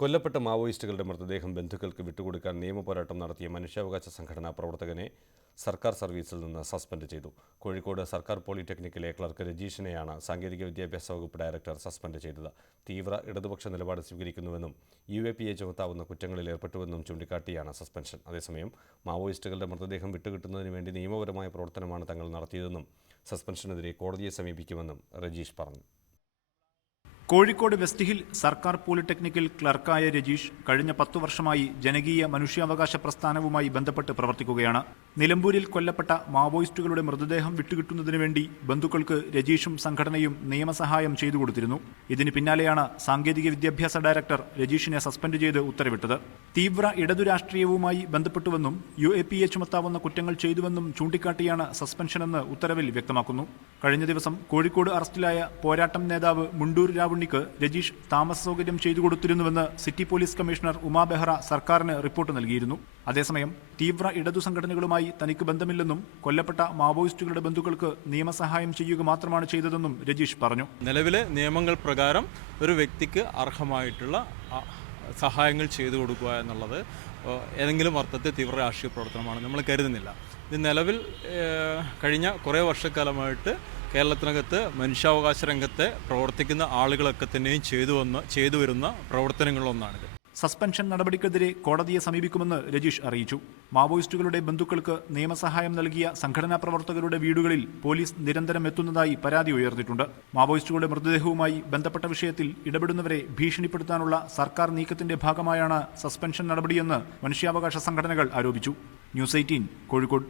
കൊല്ലപ്പെട്ട മാവോയിസ്റ്റുകളുടെ മൃതദേഹം ബന്ധുക്കൾക്ക് വിട്ടുകൊടുക്കാൻ നിയമപോരാട്ടം നടത്തിയ മനുഷ്യാവകാശ സംഘടനാ പ്രവർത്തകനെ സർക്കാർ സർവീസിൽ നിന്ന് സസ്പെൻഡ് ചെയ്തു. കോഴിക്കോട് സർക്കാർ പോളിടെക്നിക്കിലെ ക്ലർക്ക് രജീഷിനെയാണ് സാങ്കേതിക വിദ്യാഭ്യാസ വകുപ്പ് ഡയറക്ടർ സസ്പെൻഡ് ചെയ്തത്. തീവ്ര ഇടതുപക്ഷ നിലപാട് സ്വീകരിക്കുന്നുവെന്നും യു എ പി എ ചുമത്താവുന്ന കുറ്റങ്ങളിൽ ഏർപ്പെട്ടുവെന്നും ചൂണ്ടിക്കാട്ടിയാണ് സസ്പെൻഷൻ. അതേസമയം മാവോയിസ്റ്റുകളുടെ മൃതദേഹം വിട്ടുകിട്ടുന്നതിന് വേണ്ടി നിയമപരമായ പ്രവർത്തനമാണ് തങ്ങൾ നടത്തിയതെന്നും സസ്പെൻഷനെതിരെ കോടതിയെ സമീപിക്കുമെന്നും രജീഷ് പറഞ്ഞു. കോഴിക്കോട് വെസ്റ്റ് ഹിൽ സർക്കാർ പോളിടെക്നിക്കിൽ ക്ലർക്കായ രജീഷ് കഴിഞ്ഞ പത്തു വർഷമായി ജനകീയ മനുഷ്യാവകാശ പ്രസ്ഥാനവുമായി ബന്ധപ്പെട്ട് പ്രവർത്തിക്കുകയാണ്. നിലമ്പൂരിൽ കൊല്ലപ്പെട്ട മാവോയിസ്റ്റുകളുടെ മൃതദേഹം വിട്ടുകിട്ടുന്നതിനു വേണ്ടി ബന്ധുക്കൾക്ക് രജീഷും സംഘടനയും നിയമസഹായം ചെയ്തു കൊടുത്തിരുന്നു. ഇതിന് പിന്നാലെയാണ് സാങ്കേതിക വിദ്യാഭ്യാസ ഡയറക്ടർ രജീഷിനെ സസ്പെൻഡ് ചെയ്ത് ഉത്തരവിട്ടത്. തീവ്ര ഇടതു രാഷ്ട്രീയവുമായി ബന്ധപ്പെട്ടുവെന്നും യു എ പി എ ചുമത്താവുന്ന കുറ്റങ്ങൾ ചെയ്തുവെന്നും ചൂണ്ടിക്കാട്ടിയാണ് സസ്പെൻഷനെന്ന് ഉത്തരവിൽ വ്യക്തമാക്കുന്നു. കഴിഞ്ഞ ദിവസം കോഴിക്കോട് അറസ്റ്റിലായ പോരാട്ടം നേതാവ് മുണ്ടൂർ രാവുണ്ണിക്ക് രജീഷ് താമസ സൗകര്യം ചെയ്തു കൊടുത്തിരുന്നുവെന്ന് city police commissioner Uma Behra സർക്കാരിന് റിപ്പോർട്ട് നൽകിയിരുന്നു. അതേസമയം തീവ്ര ഇടതു സംഘടനകളുമായി തനിക്ക് ബന്ധമില്ലെന്നും കൊല്ലപ്പെട്ട മാവോയിസ്റ്റുകളുടെ ബന്ധുക്കൾക്ക് നിയമസഹായം ചെയ്യുക മാത്രമാണ് ചെയ്തതെന്നും രജീഷ് പറഞ്ഞു. നിലവിലെ നിയമങ്ങൾ പ്രകാരം ഒരു വ്യക്തിക്ക് അർഹമായിട്ടുള്ള സഹായങ്ങൾ ചെയ്തു കൊടുക്കുക എന്നുള്ളത് ഏതെങ്കിലും അർത്ഥത്തിൽ തീവ്ര രാഷ്ട്രീയ പ്രവർത്തനമാണ്. നമ്മൾ കരുതുന്നില്ല. ഇത് നിലവിൽ കഴിഞ്ഞ കുറേ വർഷക്കാലമായിട്ട് കേരളത്തിനകത്ത് മനുഷ്യാവകാശ രംഗത്തെ പ്രവർത്തിക്കുന്ന ആളുകളൊക്കെ തന്നെയും ചെയ്തു വന്ന ചെയ്തു വരുന്ന പ്രവർത്തനങ്ങളിലൊന്നാണിത്. സസ്പെൻഷൻ നടപടിക്കെതിരെ കോടതിയെ സമീപിക്കുമെന്ന് രജീഷ് അറിയിച്ചു. മാവോയിസ്റ്റുകളുടെ ബന്ധുക്കൾക്ക് നിയമസഹായം നൽകിയ സംഘടനാ പ്രവർത്തകരുടെ വീടുകളിൽ പോലീസ് നിരന്തരം എത്തുന്നതായി പരാതി ഉയർന്നിട്ടുണ്ട്. മാവോയിസ്റ്റുകളുടെ മൃതദേഹവുമായി ബന്ധപ്പെട്ട വിഷയത്തിൽ ഇടപെടുന്നവരെ ഭീഷണിപ്പെടുത്താനുള്ള സർക്കാർ നീക്കത്തിന്റെ ഭാഗമായാണ് സസ്പെൻഷൻ നടപടിയെന്ന് മനുഷ്യാവകാശ സംഘടനകൾ ആരോപിച്ചു. News eighteen Kozhikode.